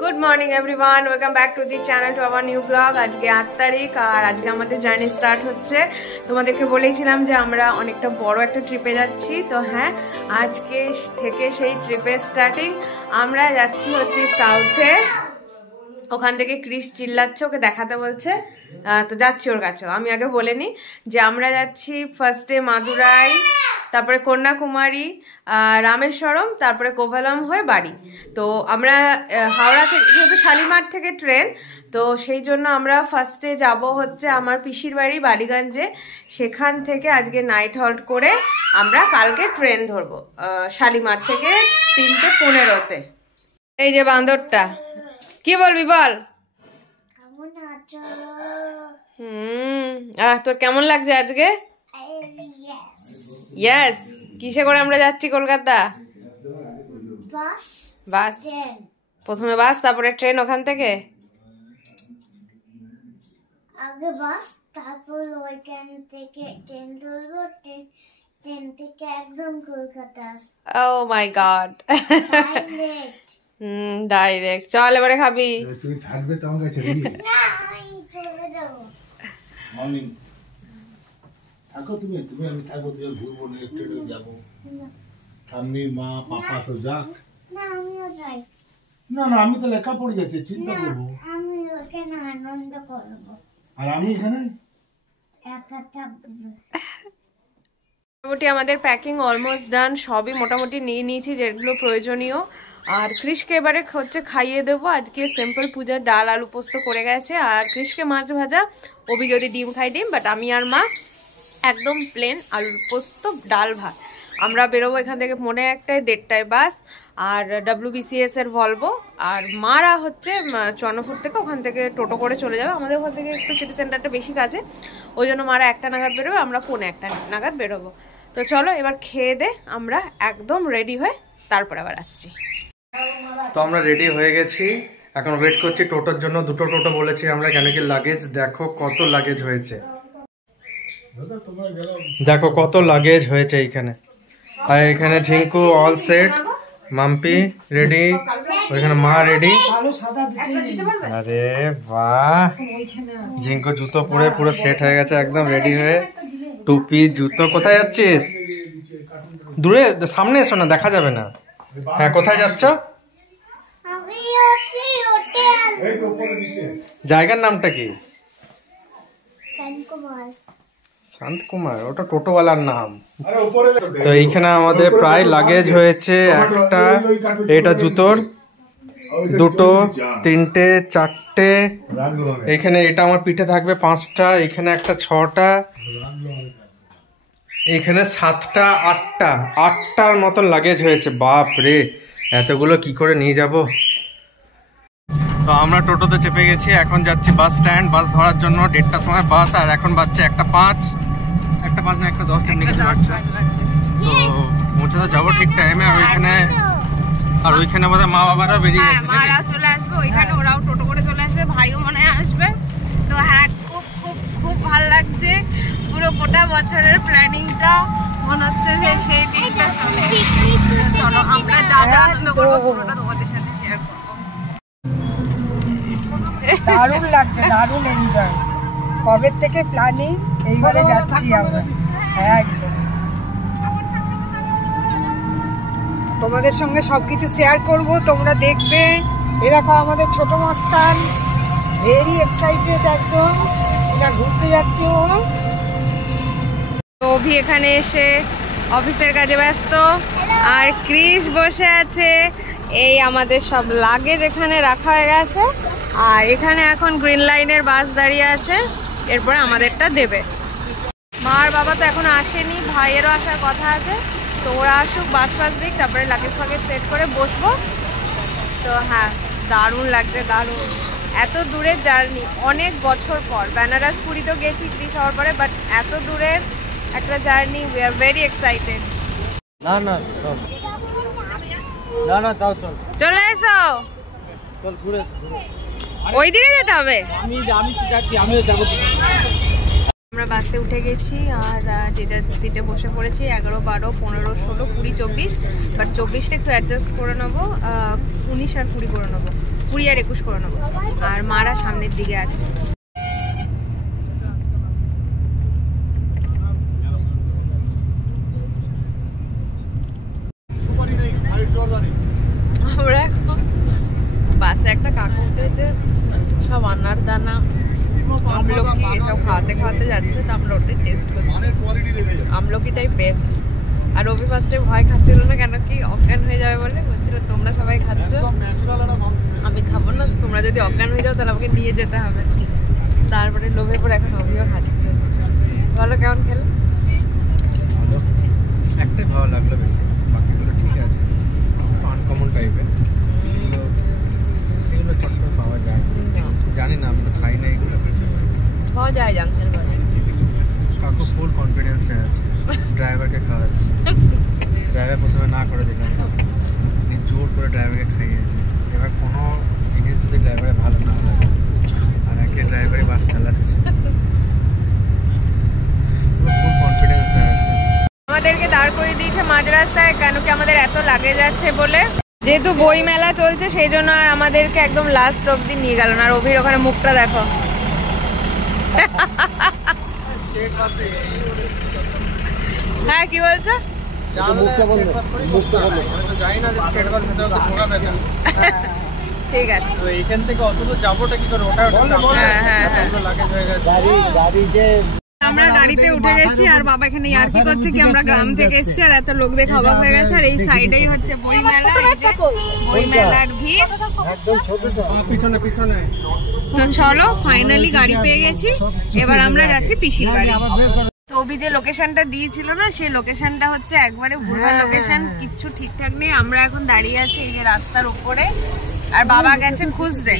Good morning everyone, welcome back to the channel to our new blog. আজকে 8 তারিখ আর আজকে আমাদের জার্নি স্টার্ট হচ্ছে। তোমাদেরকে বলেছিলাম যে আমরা অনেকটা বড় একটা ট্রিপে যাচ্ছি। তো হ্যাঁ, আজকে থেকে সেই ট্রিপের স্টার্টিং। আমরা যাচ্ছি হচ্ছে সাউথে। ওখান থেকে ক্রিস চিল্লাচ্ছে, ওকে দেখাতে বলছে, তো যাচ্ছি ওর কাছেও। আমি আগে বলে নিই যে আমরা যাচ্ছি ফার্স্টে মাদুরাই, তারপরে কন্যাকুমারী, রামেশ্বরম, তারপরে কোভালাম হয়ে বাড়ি। তো আমরা হাওড়া থেকে, যেহেতু শালিমার থেকে ট্রেন, তো সেই জন্য আমরা ফার্স্টে যাব হচ্ছে আমার পিসির বাড়ি বালিগঞ্জে। সেখান থেকে আজকে নাইট হল্ট করে আমরা কালকে ট্রেন ধরবো শালিমার থেকে 3:15-তে। এই যে বান্দরটা, কি বলবি বল? আর তোর কেমন লাগছে আজকে? ইয়েস। কিসে করে আমরা যাচ্ছি কলকাতা? বাস। প্রথমে বাস, তারপরে ট্রেন। ওখান থেকে আগে বাস, তারপর ওইখান থেকে ট্রেন ধরবো, ট্রেন থেকে একদম কলকাতা। ও মাই গড, ডাইরেক্ট। চল এবারে খাবি। তুমি থাকবে তো আমার কাছে? না, আমি চলে যাবো। মর্নিং থাকো তুমি, আমি থাকবো, তুমি ঘুরবো, একটু যাবো। ঠাম্মি, মা, পাপা তো যাক। না, আমিও যাই। না না, আমি তো লেখা পড়ে যাচ্ছি, চিন্তা করবো। আমি ওখানে আনন্দ করবো। আর আমি এখানে মোটামুটি আমাদের প্যাকিং অলমোস্ট ডান। সবই মোটামুটি নিয়ে নিয়েছি যেগুলো প্রয়োজনীয়। আর ক্রিসকে এবারে হচ্ছে খাইয়ে দেবো। আজকে সিম্পল পূজার ডাল আলু পোস্ত করে গেছে, আর ক্রিসকে মাছ ভাজা, ওবি যদি ডিম খাই ডিম, বাট আমি আর মা একদম প্লেন আলু পোস্ত ডাল ভাত। আমরা বেরোবো এখান থেকে 1:30-1:30 বাস, আর WBCS এর ভলভো। আর মারা হচ্ছে চন্নপুর থেকে, ওখান থেকে টোটো করে চলে যাবে। আমাদের ওখান থেকে একটু সিটি সেন্টারটা বেশি কাছে, ওই জন্য মারা 1টা নাগাদ বেরোবে, আমরা 1:45 নাগাদ বেরোবো। তো চলো এবার খেয়ে দে আমরা একদম রেডি হয়ে তারপর আবার আসছি। তো আমরা রেডি হয়ে গেছি, এখন ওয়েট করছি টোটোর জন্য। 2টো টোটো বলেছি আমরা, কেন কি লাগেজ দেখো কত লাগেজ হয়েছে, দেখো কত লাগেজ হয়েছে এইখানে। আর এখানে ঝিঙ্কু অল সেট, মাম্পি রেডি, ওইখানে মা রেডি। আরে বাহ, ঝিঙ্কু জুতো পরে পুরো সেট হয়ে গেছে, একদম রেডি হয়ে। টুপি, জুতো। কোথায় যাচ্ছিস? দূরে, সামনে এসো না, দেখা যাবে না। হ্যাঁ, কোথায় যাচ্ছ? জায়গার নামটা কি? শান্ত কুমার, ওটা টোটোওয়ালার নাম। তো এইখানে আমাদের প্রায় লাগেজ হয়েছে একটা, এটা জুতোর 2টো, 3টে, 4টে। এইখানে এটা আমার পিঠে থাকবে 5টা, এখানে একটা 6টা, এইখানে 7টা, 8টার মতন লাগেজ হয়েছে। বাপ রে, এতগুলো কি করে নিয়ে যাব? তো আমরা টোটোতে চেপে গেছি, এখন যাচ্ছি বাস স্ট্যান্ড বাস ধরার জন্য। 1:30টার সময় বাস, আর এখন বাজছে 1:05 না 1:10 নিচে বাজছে। তো পৌঁছে তো যাবো ঠিক টাইমে। আর ওইখানে বোধহয় মা বাবারা বেরিয়ে গেছে, মারাও চলে আসবে ওইখানে, ওরাও টোটো করে চলে আসবে, ভাইও মনে হয় আসবে। তো হ্যাঁ, খুব খুব খুব ভালো লাগছে। পুরো গোটা বছরের প্ল্যানিংটা মনে হচ্ছে যে সেই দিনটা চলে। চলো আমরা যা যা আনন্দ করবো পুরোটা তোমাদের সাথে শেয়ার করবো। দারুণ লাগছে, দারুণ এনজয়। কবে থেকে প্ল্যানিং, এইবারে যাচ্ছি আমরা। হ্যাঁ, একদম তোমাদের সঙ্গে সবকিছু শেয়ার করব, তোমরা দেখবে। এরকম আমাদের ছোট মস্তান ভেরি এক্সাইটেড, একদম এটা ঘুরতে যাচ্ছে ও। অভি এখানে এসে অফিসের কাজে ব্যস্ত, আর ক্রিস বসে আছে। এই আমাদের সব লাগেজ এখানে রাখা হয়ে গেছে, আর এখানে এখন গ্রিন লাইনের বাস দাঁড়িয়ে আছে, এরপরে আমাদেরটা দেবে। মার বাবা তো এখন আসেনি, ভাইয়েরও আসার কথা আছে। তো ওরা আসুক, বাস দিক, তারপরে লাগেজ ফাগেজ সেট করে বসবো। তো হ্যাঁ, দারুণ লাগছে, দারুণ। এত দূরের জার্নি, অনেক বছর পর। বেনারস পুরী তো গেছি ক্রিস হওয়ার পরে, বাট এত দূরের একটা journey, we are very excited. না তাও চল, চলে এসো, চল ঘুরে ওইদিকে যেতে হবে। আমি যাচ্ছি, আমিও যাবো। আমরা বাসে উঠে গেছি আর যে যার সিটে বসে পড়েছি। 11, 12, 15, 16, 20, 24, বাট 24টা একটু অ্যাডজাস্ট করে নেবো, 19 আর 20 করে নেবো, 20 আর 21 করে নেবো। আর মারা সামনের দিকে আছে। আমরা এখন বাসে একটা কাকু উঠেছে, সব আনার দানা আমলকি এসব খাওয়াতে খাওয়াতে যাচ্ছে, তো আমরা ওটাই টেস্ট করছি। আমলকিটাই বেস্ট। আর রবি ফার্স্টে ভয় খাচ্ছিল না, কেন কি অজ্ঞান হয়ে যাবে বলে বলছিল তোমরা সবাই খাচ্ছ, আমি খাবো না, তোমরা যদি অজ্ঞান হয়ে যাও তাহলে আমাকে নিয়ে যেতে হবে। তারপরে লোভে পরে এখন অভিও খাচ্ছে। বলো কেমন খেলো? ভালো, একটাই ভালো লাগলো বেশি, বাকিগুলো ঠিক আছে, আনকমন টাইপের। এগুলো চটপট পাওয়া যায়, জানি না, আমি তো খাই না এগুলো। পাওয়া যায় জাংশন বাজারে। কাকু ফুল কনফিডেন্সে আছে, ড্রাইভারকে খাওয়াচ্ছে। ড্রাইভার প্রথমে না করে দিলাম, জোর করে ড্রাইভারকে খাইয়েছে। এবার কোনো জিনিস যদি ড্রাইভারের ভালো না লাগে, আর একে ড্রাইভারই বাস চালাচ্ছে, ফুল কনফিডেন্সে আছে। আমাদেরকে দাঁড় করে দিয়েছে মাঝ রাস্তায়, কেন কি আমাদের এত লাগেজ আছে বলে। যেহেতু বই মেলা চলছে সেই জন্য আর আমাদেরকে একদম লাস্ট অবধি নিয়ে গেল না। আর অভির ওখানে মুখটা দেখো। হ্যাঁ কি বলছো? ঠিক আছে, এইখান থেকে অত দূর যাবোটা কি করে? ওটা আমরা গাড়িতে উঠে গেছি আর বাবা এখানে ইয়ার্কি করছে কি আমরা গ্রাম থেকে এসেছি আর এত লোক দেখে অবাক হয়ে গেছে। আর এই সাইডেই হচ্ছে বই মেলা, এই যে বই মেলার ভিড়। পিছনে পিছনে। তো চলো ফাইনালি গাড়ি পেয়ে গেছি, এবার আমরা যাচ্ছি পিসির বাড়ি। তো অভি যে লোকেশনটা দিয়েছিল না, সেই লোকেশনটা হচ্ছে একবারে ভুলভাল লোকেশন, কিচ্ছু ঠিকঠাক নেই। আমরা এখন দাঁড়িয়ে আছি এই যে রাস্তার উপরে, আর বাবা গেছে খুঁজতে।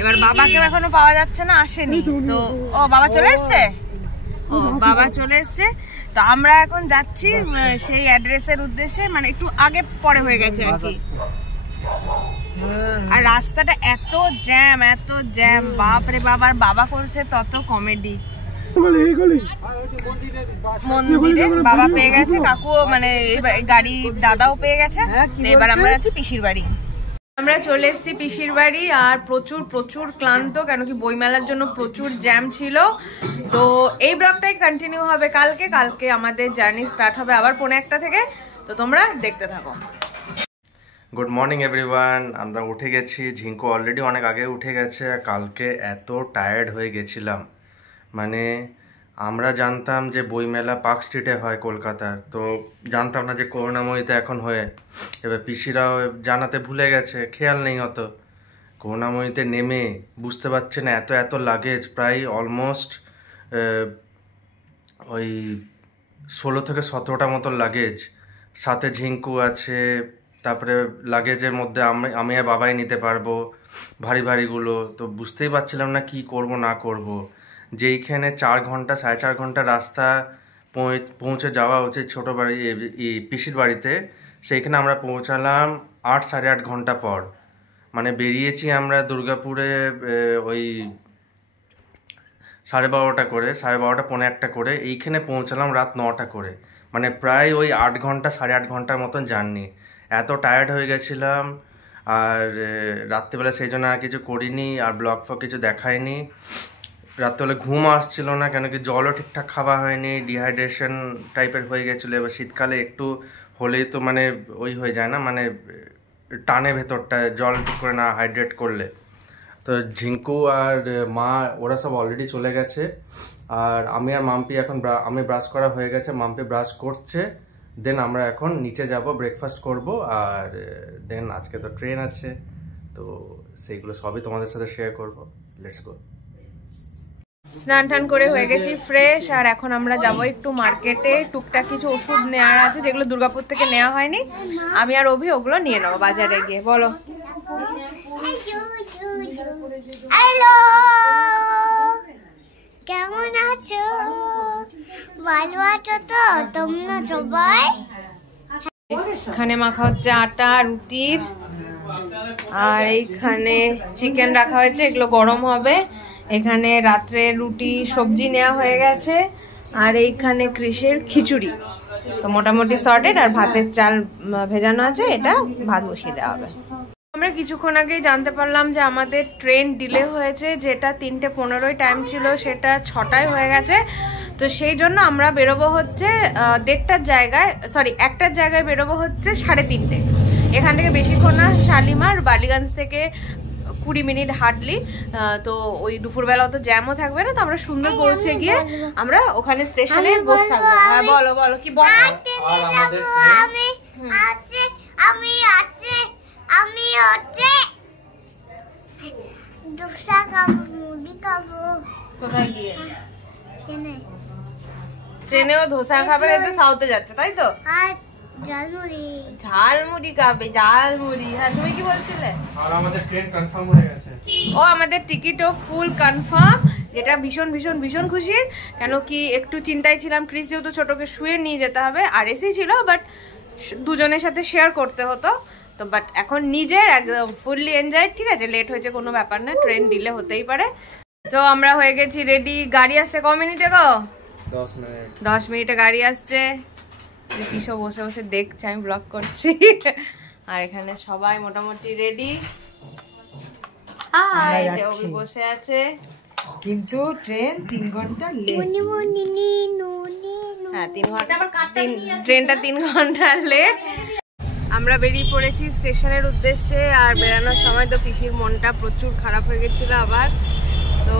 এবার বাবাকেও এখনো পাওয়া যাচ্ছে না, আসেনি। তো ও বাবা চলে এসছে, ও বাবা চলে এসছে। তো আমরা এখন যাচ্ছি সেই অ্যাড্রেসের উদ্দেশ্যে, মানে একটু আগে পরে হয়ে গেছে আর কি। আর রাস্তাটা এত জ্যাম, বাপরে বাবা। আর বাবা করছে তত কমেডি। মন্দিরে বাবা পেয়ে গেছে, কাকু মানে গাড়ি দাদাও পেয়ে গেছে। এবার আমরা যাচ্ছি পিসির বাড়ি। আমরা চলে এসেছি পিসির বাড়ি আর প্রচুর ক্লান্ত, কেন কি বইমেলার জন্য প্রচুর জ্যাম ছিল। তো এই ব্লগটাই কন্টিনিউ হবে কালকে আমাদের জার্নি স্টার্ট হবে আবার 1:45 থেকে। তো তোমরা দেখতে থাকো। Good morning everyone. আমরা উঠে গেছি, ঝিঙ্কু অলরেডি অনেক আগে উঠে গেছে। কালকে এত টায়ার্ড হয়ে গেছিলাম, মানে আমরা জানতাম যে বইমেলা পার্ক স্ট্রিটে হয় কলকাতার, তো জানতাম না যে করুণাময়ীতে এখন হয়ে। এবার পিসিরাও জানাতে ভুলে গেছে, খেয়াল নেই অত। করুণাময়ীতে নেমে বুঝতে পারছে না এত লাগেজ, প্রায় অলমোস্ট ওই 16 থেকে 17টা মতো লাগেজ, সাথে ঝিঙ্কু আছে। তারপরে লাগেজের মধ্যে আমি আর বাবাই নিতে পারবো ভারীগুলো। তো বুঝতেই পারছিলাম না কি করব না করব। যেইখানে 4 ঘন্টা 4.5 ঘন্টা রাস্তা পৌঁছে যাওয়া উচিত ছোটো বাড়ি পিসির বাড়িতে, সেইখানে আমরা পৌঁছালাম 8 সাড়ে 8 ঘন্টা পর। মানে বেরিয়েছি আমরা দুর্গাপুরে ওই 12:30 করে, 12:30 পৌনে 1টা করে, এইখানে পৌঁছালাম রাত 9টা করে। মানে প্রায় ওই 8 ঘন্টা 8.5 ঘন্টার মতন জার্নি। এত টায়ার্ড হয়ে গেছিলাম। আর রাত্রিবেলা সেই জন্য আর কিছু করিনি, আর ব্লগ কিছু দেখায়নি। রাত্রিবেলা ঘুম আসছিল না, কেন কি জলও ঠিকঠাক খাওয়া হয়নি, ডিহাইড্রেশন টাইপের হয়ে গেছিলো। এবার শীতকালে একটু হলেই তো মানে ওই হয়ে যায় না, মানে টানে ভেতরটা জল ঠিক করে না হাইড্রেট করলে। তো ঝিঙ্কু আর মা ওরা সব অলরেডি চলে গেছে, আর আমি আর মাম্পি এখন আমি ব্রাশ করা হয়ে গেছে, মাম্পি ব্রাশ করছে। দেন আমরা এখন নিচে যাব, ব্রেকফাস্ট করব, আর দেন আজকে তো ট্রেন আছে, তো সেইগুলো সবই তোমাদের সাথে শেয়ার করব। Let's go. স্নান টান করে হয়ে গেছি ফ্রেশ, আর এখন আমরা যাব একটু মার্কেটে। টুকটাক কিছু ওষুধ নেওয়ার আছে যেগুলো দুর্গাপুর থেকে নেওয়া হয়নি, আমি আর অভি ওগুলো নিয়ে নেবো বাজারে গিয়ে। বলো হ্যালো, কেমন আছো? ভালো আছো তো তোমরা সবাই? এখানে মাখা হচ্ছে আটা রুটির, আর এইখানে চিকেন রাখা হয়েছে, এগুলো গরম হবে। এখানে রাত্রে রুটি সবজি নেওয়া হয়ে গেছে, আর এইখানে কৃষের খিচুড়ি, তো মোটামুটি সর্টেড। আর ভাতের চাল ভেজানো আছে, এটা ভাত বসিয়ে দেওয়া হবে। আমরা কিছুক্ষণ আগেই জানতে পারলাম যে আমাদের ট্রেন ডিলে হয়েছে, যেটা 3:15 টাইম ছিল সেটা 6টায় হয়ে গেছে। তো সেই জন্য আমরা বেরোবো হচ্ছে 1:30টার জায়গায়, সরি 1টার জায়গায় বেরোবো হচ্ছে 3:30। এখান থেকে বেশিক্ষণ না, শালিমার বালিগঞ্জ থেকে 20 মিনিট হার্ডলি। তো ওই দুপুরবেলা তো জ্যামও থাকবে না, তো আমরা সুন্দর পৌঁছে গিয়ে আমরা ওখানে স্টেশনে বসে থাকবো। হ্যাঁ বলো বলো কি বলো। আমি দোসা খাবো, মুড়ি খাবো। কোথায় গিয়ে? ট্রেনেও ধোসা খাবে, কিন্তু সাউথে যাচ্ছে তাই তো? আর ঝালমুড়ি। ঝালমুড়ি খাবে, ঝালমুড়ি। হ্যাঁ তুমি কি বলছিলে? আর আমাদের ট্রেন কনফার্ম হয়ে গেছে। ও আমাদের টিকিটও ফুল কনফার্ম, যেটা ভীষণ ভীষণ ভীষণ খুশির। কেন কি একটু চিন্তায় ছিলাম, ক্রিস যেহেতু ছোটকে শুয়ে নিয়ে যেতে হবে, আর এসি ছিল বাট দুজনের সাথে শেয়ার করতে হতো। তো বাট এখন নিজের একদম ফুললি এনজয়। ঠিক আছে, লেট হয়েছে কোনো ব্যাপার না, ট্রেন ডিলে হতেই পারে। তো আমরা হয়ে গেছি রেডি। গাড়ি আসছে ক মিনিটে গো? 10 মিনিটে গাড়ি আসছে। কিসব বসে বসে দেখছে, আমি ব্লগ করছি। আর এখানে সবাই মোটামুটি রেডি। বসে আছে, কিন্তু ট্রেন 3 ঘন্টা লেট। হ্যাঁ 3 ঘন্টা, ট্রেনটা 3 ঘন্টা লেট। আমরা বেরিয়ে পড়েছি স্টেশনের উদ্দেশ্যে। আর বেরানোর সময় তো পিসির মনটা প্রচুর খারাপ হয়ে গেছিল আবার। তো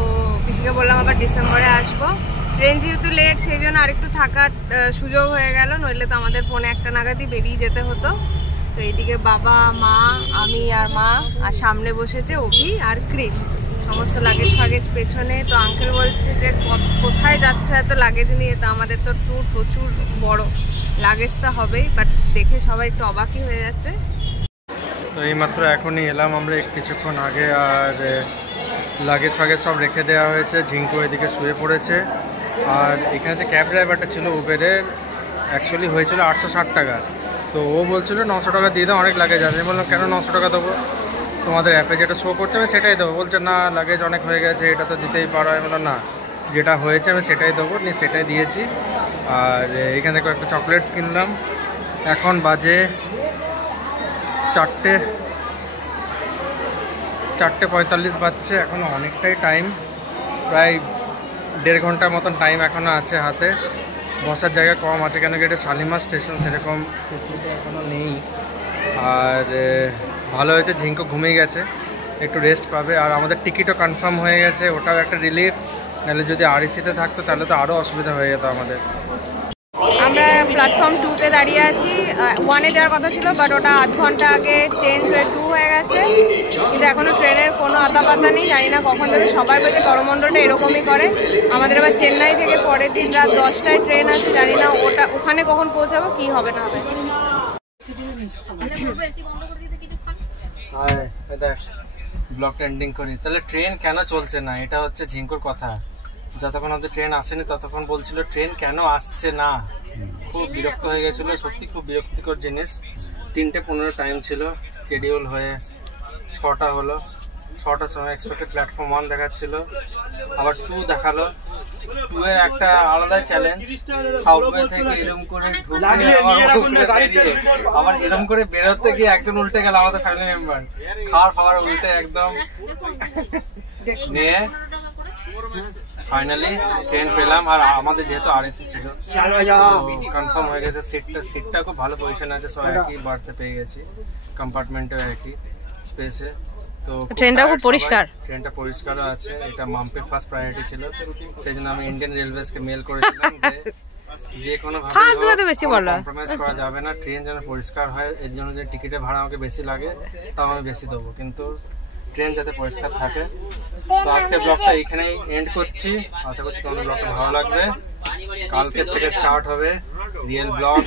পিসিকে বললাম আবার ডিসেম্বরে আসবো। ট্রেন যেহেতু লেট, সেই জন্য আরেকটু থাকার সুযোগ হয়ে গেল, নইলে তো আমাদের 1:45 নাগাদই বেরিয়ে যেতে হতো। তো এইদিকে বাবা, মা, আমি আর মা, আর সামনে বসেছে অভি আর ক্রিস, সমস্ত লাগেজ ফাগেজ পেছনে। তো আঙ্কেল বলছে যে কোথায় যাচ্ছে এত লাগেজ নিয়ে? তো আমাদের তো ট্যুর প্রচুর বড়, লাগেজ তো হবেই, বাট দেখে সবাই একটু অবাকই হয়ে যাচ্ছে। তো এইমাত্র এখনই এলাম আমরা কিছুক্ষণ আগে, আর লাগেজ ফাগেজ সব রেখে দেওয়া হয়েছে। ঝিঙ্কু এদিকে শুয়ে পড়েছে। আর এখানে যে ক্যাব ড্রাইভারটা ছিল উবেরের, অ্যাকচুয়ালি হয়েছিল 860 টাকা। তো ও বলছিল 900 টাকা দিয়ে দাও, অনেক লাগেজ আছে। আমি বললাম কেন 900 টাকা দেবো, তোমাদের অ্যাপে যেটা শো করছে আমি সেটাই দেবো। বলছে না লাগেজ অনেক হয়ে গেছে, এটা তো দিতেই পারো। আমি বললাম না, যেটা হয়েছে আমি সেটাই দেবো, নিয়ে সেটাই দিয়েছি। আর এখান থেকে একটা চকলেটস কিনলাম। এখন বাজে 4:45 বাজছে। এখনও অনেকটাই টাইম, প্রায় 1.5 ঘন্টার মতন টাইম এখনও আছে হাতে। বসার জায়গা কম আছে, কেন কি এটা শালিমার স্টেশন, সেরকম ফেসিলিটি এখনও নেই। আর ভালো হয়েছে ঝিঙ্কু ঘুমিয়ে গেছে, একটু রেস্ট পাবে। আর আমাদের টিকিটও কনফার্ম হয়ে গেছে, ওটাও একটা রিলিফ। নাহলে যদি আরইসিতে থাকতো তাহলে তো আরও অসুবিধা হয়ে যেত আমাদের। আমরা প্ল্যাটফর্ম 2-তে দাঁড়িয়ে আছি। 1-এ যাওয়ার কথা ছিল, বাট ওটা আধ ঘন্টা আগে চেঞ্জ হয়ে 2 হয়ে গেছে। কিন্তু এখনও ট্রেনের কোনো আতাপাতা নেই, জানি না কখন যাবে। সবাই বলছে করমণ্ডলটা এরকমই করে। আমাদের আবার চেন্নাই থেকে পরের দিন রাত 10টায় ট্রেন আছে, জানি না ওখানে কখন পৌঁছাবো, কি হবে না হবে। ব্লগটা এন্ডিং করি তাহলে। ট্রেন কেন চলছে না, এটা হচ্ছে ঝিঙ্কুর কথা। যতক্ষণ আমাদের ট্রেন আসেনি ততক্ষণ বলছিল ট্রেন কেন আসছে না। খুব বিরক্ত হয়ে গেছিল, সত্যি খুব বিরক্তিকর জিনিস। 3:15 টাইম ছিল, স্কেডিউল হয়ে 6টা হলো। 6টার সময় এক্সপেক্টেড প্ল্যাটফর্ম 1 দেখাচ্ছিল, আবার 2 দেখালো। 2 এর একটা আলাদাই চ্যালেঞ্জ, সাউথওয়ে থেকে এরম করে আবার এরম করে বেরোতে গিয়ে একজন উল্টে গেল, আমাদের ফ্যামিলি মেম্বার। খাওয়ার উল্টে একদম নিয়ে ফাইনালি ট্রেন পেলাম। আর আমাদের যেহেতু আরএসি ছিল, কনফার্ম হয়ে গেছে। সিটটা খুব ভালো পজিশনে আছে, সব একই বাড়তে পেয়ে গেছি, কম্পার্টমেন্টে একই স্পেসে। তো ট্রেনটা খুব পরিষ্কার, ট্রেনটা পরিষ্কারও আছে। এটা মাম্পের ফার্স্ট প্রায়োরিটি ছিল, সেই জন্য আমি ইন্ডিয়ান রেলওয়েজকে মেল করেছিলাম যে কোনো ভাবে বেশি কম্প্রোমাইজ করা যাবে না, ট্রেন যেন পরিষ্কার হয়। এর জন্য যে টিকিটের ভাড়া আমাকে বেশি লাগে তাও আমি বেশি দেবো, কিন্তু ট্রেন যাতে পরিষ্কার থাকে। তো আজকের ব্লগটা এইখানেই এন্ড করছি। আশা করছি তোমাদের ব্লগটা ভালো লাগবে। কালকের থেকে স্টার্ট হবে রিয়েল ব্লগ।